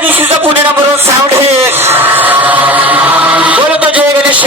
This is the Pune number one sound here. बोलो तो जय गणेश